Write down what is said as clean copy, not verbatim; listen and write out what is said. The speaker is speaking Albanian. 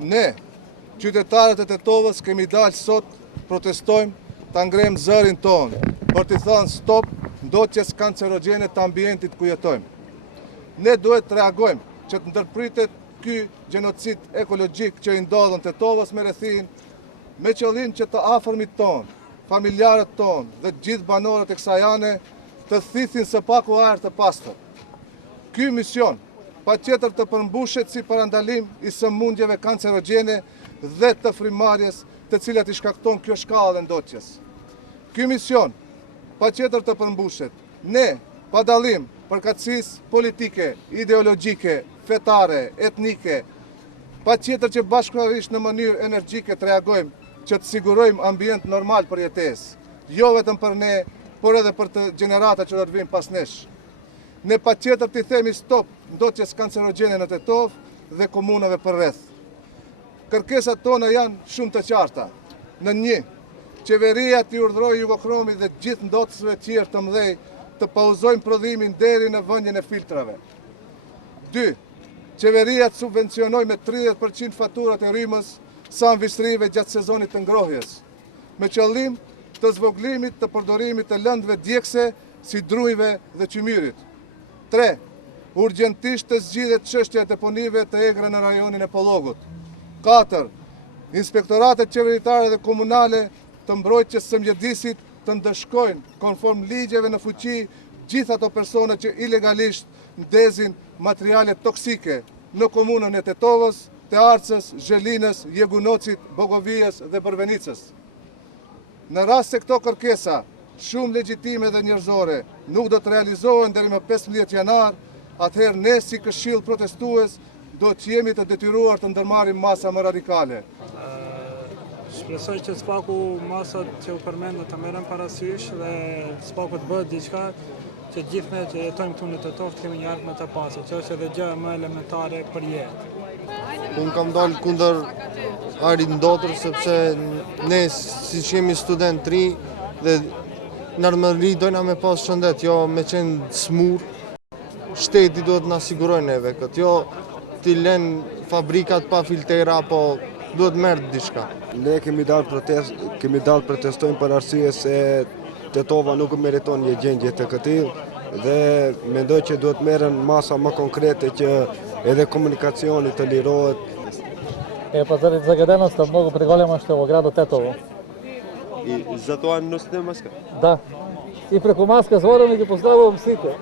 Ne, qytetarët e Tetovës, kemi dalë sot, protestojmë, ta ngrem zërin tonë, për të thënë stop ndoqjes kancerogjene të ambientit ku jetojmë. Ne duhet të reagojmë që të ndërpritet ky gjenocid ekologjik që i ndodhën Tetovës me rrethin, me qëllim që të afërmit tonë, familjarët tonë dhe gjithë banorët e kësaj ane të thithin së paku ajër të pastër. Ky mision patjetër të përmbushet si parandalim i sëmundjeve kancerogjene dhe të frimarrjes të cilat i shkakton kjo shkallë ndoqjes. Ky mision patjetër të përmbushet. Ne, pa dallim përkatësisë politike, ideologjike, fetare, etnike, patjetër që bashkërisht në mënyrë energjike të reagojmë që të sigurojmë ambient normal për jetesë, jo vetëm për ne, por edhe për të gjenerata që do të vinë pas nesh. Ne patjetër t'i themi stop ndoqjes kancerogjene në Tetovë dhe komunave përreth. Kërkesat tona janë shumë të qarta. Në 1, qeveria t'i urdhërojë Jugokromit dhe gjithë ndotësve tjerë të mëdhej të pauzojnë prodhimin deri në vënien e filtrave. 2, qeveria të subvencionojë me 30% faturat e rrymës sa ambistrive gjatë sezonit të ngrohjes, me qëllim të zvoglimit të përdorimit të lëndëve djegëse si drujve dhe qymyrit. 3, urgjentisht të zgjidhet çështja e deponive të egra në rajonin e Pollogut. 4, inspektoratet qeveritare dhe komunale të mbrojtjes së mjedisit të ndëshkojnë konform ligjeve në fuqi gjithë ato persona që ilegalisht ndezin materiale toksike në komunën e Tetovës, të Arcës, Zhelinës, Jegunocit, Bogovijës dhe Bërvenicës. Në rast se këto kërkesa, shumë legjitime dhe njerëzore, nuk do të realizohen deri më 15 janar, atëherë ne si këshill protestues do të jemi të detyruar të ndërmarrim masa më radikale. Shpresoj që s'paku masat që u përmendën të merren parasysh dhe s'paku të bëhet diçka që gjithë ne që jetojmë këtu në Tetovë të kemi një ardhmë të pasur, që është edhe gjë më elementare për jetë. Unë kam dalë kundër arit ndotër sepse ne si që jemi student të ri dhe nërmëri dojna me pas shëndet, jo me qenë smur. Shteti duhet në asigurojnë neve këtë, jo t'i lenë fabrikat pa filtera, po duhet mërë diçka. Ne kemi dalë protestojnë për arsye se Tetova nuk meriton një gjendje të këtij dhe mendoj që duhet merren masa më konkrete që edhe komunikacioni të lirohet. Pazari Zagredenos të mogu për golema što u gradu Tetovo. I zato ani nosite maska? Da. I preko maske zvorem i pozdravljam psike.